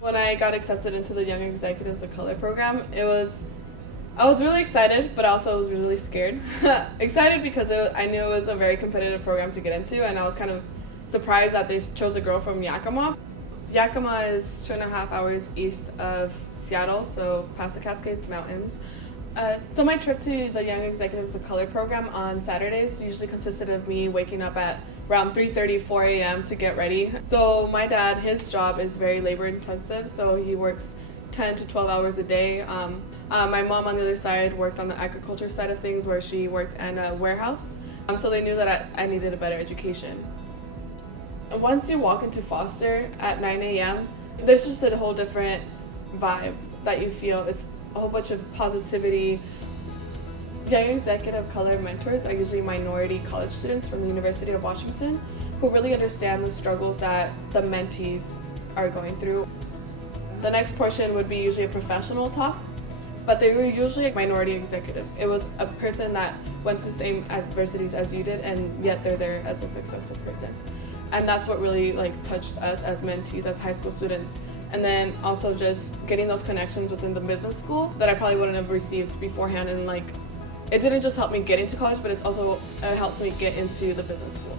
When I got accepted into the Young Executives of Color program, I was really excited, but also was really scared. Excited because I knew it was a very competitive program to get into, and I was kind of surprised that they chose a girl from Yakima. Yakima is 2.5 hours east of Seattle, so past the Cascades Mountains. So my trip to the Young Executives of Color program on Saturdays usually consisted of me waking up at around 3:30, 4 a.m. to get ready. So my dad, his job is very labor intensive, so he works 10 to 12 hours a day. My mom on the other side worked on the agriculture side of things, where she worked in a warehouse. So they knew that I needed a better education. Once you walk into Foster at 9 a.m., there's just a whole different vibe that you feel. It's a whole bunch of positivity. Young Executive Color mentors are usually minority college students from the University of Washington who really understand the struggles that the mentees are going through. The next portion would be usually a professional talk, but they were usually minority executives. It was a person that went through the same adversities as you did, and yet they're there as a successful person. And that's what really touched us as mentees, as high school students. And then also just getting those connections within the business school that I probably wouldn't have received beforehand. And it didn't just help me get into college, but it's also helped me get into the business school.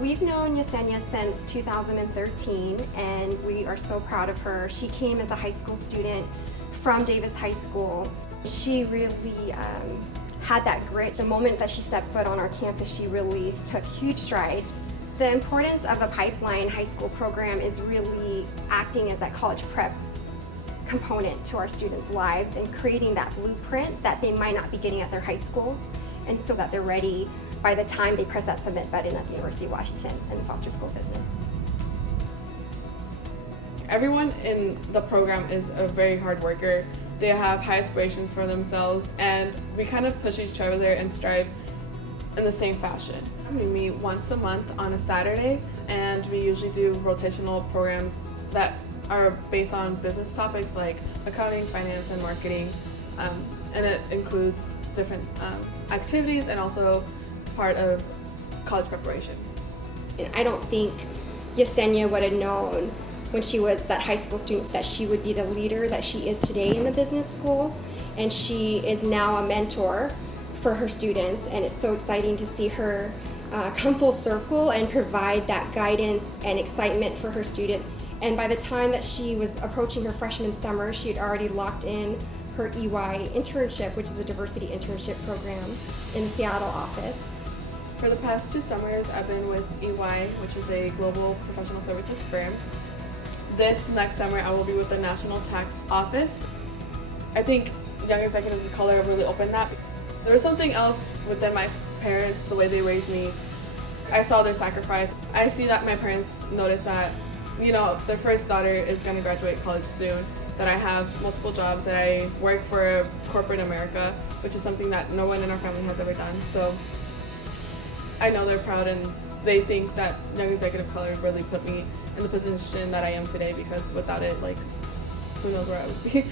We've known Yesenia since 2013, and we are so proud of her. She came as a high school student from Davis High School. She really had that grit. The moment that she stepped foot on our campus, she really took huge strides. The importance of a pipeline high school program is really acting as that college prep component to our students' lives and creating that blueprint that they might not be getting at their high schools, and so that they're ready by the time they press that submit button at the University of Washington and the Foster School of Business. Everyone in the program is a very hard worker. They have high aspirations for themselves, and we kind of push each other and strive in the same fashion. We meet once a month on a Saturday, and we usually do rotational programs that are based on business topics like accounting, finance, and marketing. And it includes different activities and also part of college preparation. I don't think Yesenia would have known when she was that high school student that she would be the leader that she is today in the business school, and she is now a mentor for her students, and it's so exciting to see her come full circle and provide that guidance and excitement for her students. And by the time that she was approaching her freshman summer, she had already locked in her EY internship, which is a diversity internship program in the Seattle office. For the past 2 summers, I've been with EY, which is a global professional services firm. This next summer, I will be with the National Tax Office. I think Young Executives of Color really opened that. There was something else within my parents, the way they raised me. I saw their sacrifice. I see that my parents noticed that, their first daughter is going to graduate college soon, that I have multiple jobs, that I work for corporate America, which is something that no one in our family has ever done. So I know they're proud, and they think that Young Executive Color really put me in the position that I am today, because without it, who knows where I would be.